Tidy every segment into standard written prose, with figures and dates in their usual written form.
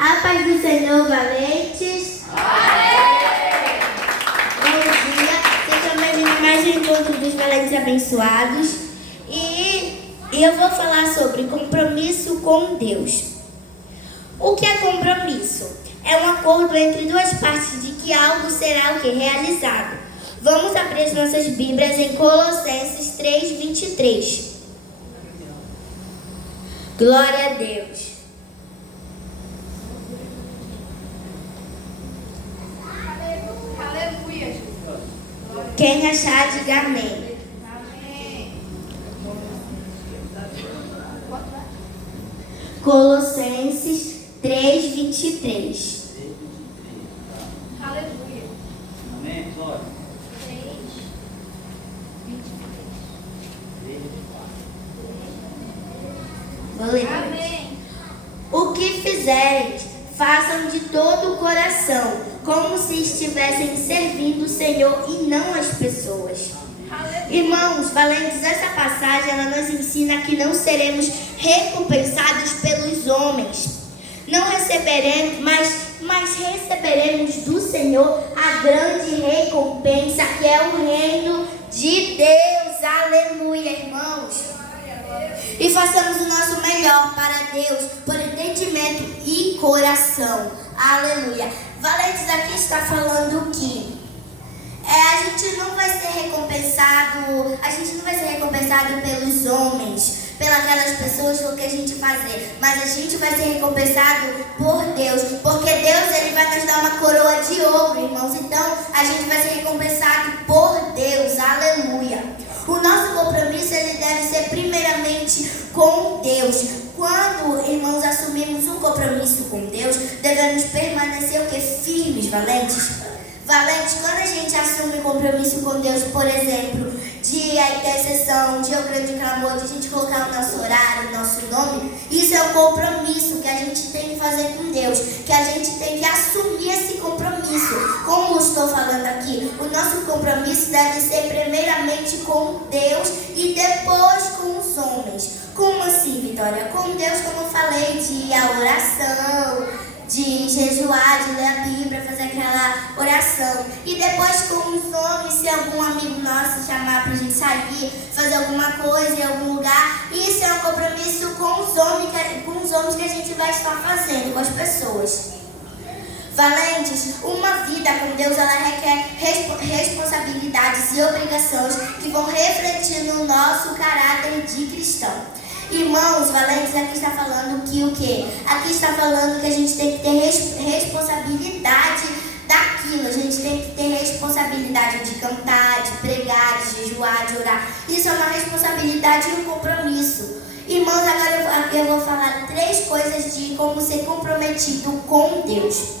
A paz do Senhor, valentes. Amém. Bom dia, sejam bem-vindos a mais um encontro dos valentes abençoados. E eu vou falar sobre compromisso com Deus. O que é compromisso? É um acordo entre duas partes de que algo será o que? Realizado. Vamos abrir as nossas Bíblias em Colossenses 3:23. Glória a Deus. Aleluia. Quem achar, diga amém. Amém. Colossenses 3:23. Aleluia. Amém, glória. 3:23. Vou ler. Amém. O que fizeres, façam de todo o coração, como se estivessem servindo o Senhor e não as pessoas. Aleluia. Irmãos, valentes, essa passagem ela nos ensina que não seremos recompensados pelos homens. Não receberemos, mas receberemos do Senhor a grande recompensa, que é o reino de Deus. Aleluia, irmãos. E façamos o nosso melhor para Deus, por entendimento e coração. Aleluia. Valentes, aqui está falando que a gente não vai ser recompensado pelos homens, pelas pessoas com que a gente fazer, mas a gente vai ser recompensado por Deus, porque Deus ele vai nos dar uma coroa de ouro, irmãos. Então a gente vai ser recompensado por Deus. Aleluia. O nosso compromisso ele deve ser primeiramente com Deus. Quando, irmãos, assumimos um compromisso com Deus, devemos permanecer o que? Firmes, valentes. Valentes, quando a gente assume um compromisso com Deus, por exemplo, de a intercessão, de o grande clamor, de a gente colocar o nosso horário, o nosso nome, isso é um compromisso que a gente tem que fazer com Deus, que a gente tem que assumir esse compromisso. Como eu estou falando aqui, o nosso compromisso deve ser primeiramente com Deus e depois com os homens. Como assim, Vitória? Com Deus, como eu falei, de a oração, de jejuar, de ler a Bíblia, fazer aquela oração. E depois com os homens, se algum amigo nosso chamar pra gente sair, fazer alguma coisa em algum lugar, isso é um compromisso com os homens que a gente vai estar fazendo, com as pessoas. Valentes, uma vida com Deus, ela requer responsabilidades e obrigações que vão refletir no nosso caráter de cristão. Irmãos, valentes, aqui está falando que o quê? Aqui está falando que a gente tem que ter responsabilidade daquilo. A gente tem que ter responsabilidade de cantar, de pregar, de jejuar, de orar. Isso é uma responsabilidade e um compromisso. Irmãos, agora eu vou falar 3 coisas de como ser comprometido com Deus.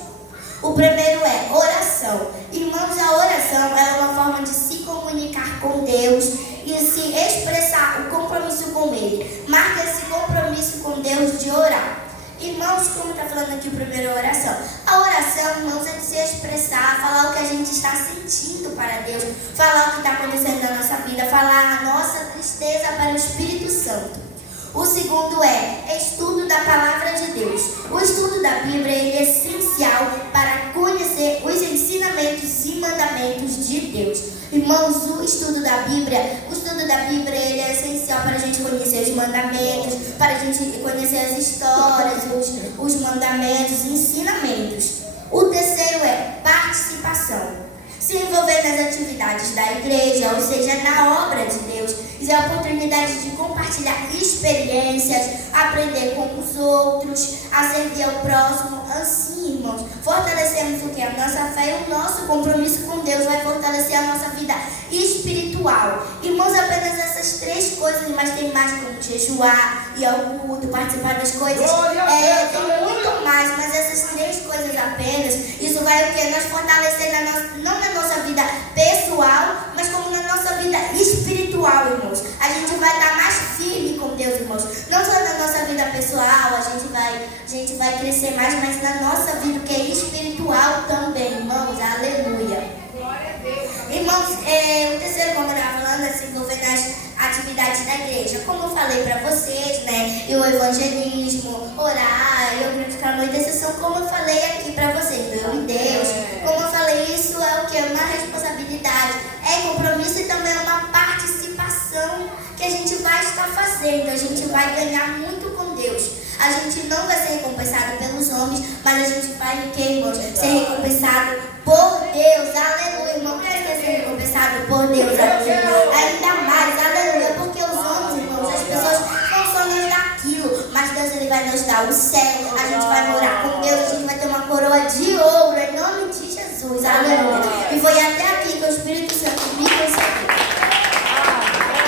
O primeiro é oração. Irmãos, a oração é uma forma de se comunicar com Deus e se expressar o compromisso com Ele. Marca esse compromisso com Deus de orar. Irmãos, como está falando aqui o primeiro oração? A oração, irmãos, é de se expressar, falar o que a gente está sentindo para Deus, falar o que está acontecendo na nossa vida, falar a nossa tristeza para o Espírito Santo. O segundo é estudo da palavra de Deus. O estudo da Bíblia é essencial para conhecer os ensinamentos e mandamentos de Deus. Irmãos, o estudo da Bíblia ele é essencial para a gente conhecer os mandamentos, para a gente conhecer as histórias, os mandamentos, os ensinamentos. O terceiro é participação. Se envolver nas atividades da igreja, ou seja, na obra de Deus, e a oportunidade de compartilhar experiências, aprender com os outros, a servir ao próximo. Assim, irmãos, fortalecemos o que? A nossa fé e o nosso compromisso com Deus vai fortalecer a nossa vida espiritual. Irmãos, apenas essas 3 coisas, mas tem mais como jejuar, ir ao culto, participar das coisas. Tem muito mais, mas essas 3 coisas apenas, isso vai o quê? Nos fortalecer não na nossa vida pessoal, mas como na nossa vida espiritual, irmãos. A gente vai estar mais firme com Deus, irmãos. Não só na nossa vida pessoal, a gente vai crescer mais, mas na nossa vida que é espiritual também, irmãos. Aleluia. Glória a Deus. Irmãos, o terceiro, como eu estava falando, é se envolver nas atividades da igreja, como eu falei para vocês, né? E o evangelismo, orar, e o grupo de noite, esses são como eu falei aqui para vocês, eu e Deus. Como eu falei, isso é o que? Uma responsabilidade, é compromisso e também uma participação que a gente vai estar fazendo, a gente vai ganhar muito com Deus. A gente não vai ser recompensado pelos homens, mas a gente vai, irmãos, ser recompensado por Deus. Aleluia, irmão. Quer ser recompensado por Deus? Aleluia. Ainda mais, aleluia. Porque os homens, irmãos, as pessoas não só nos dão aquilo, mas Deus ele vai nos dar o céu. A gente vai morar com Deus, a gente vai ter uma coroa de ouro, em nome de Jesus. Aleluia. E foi até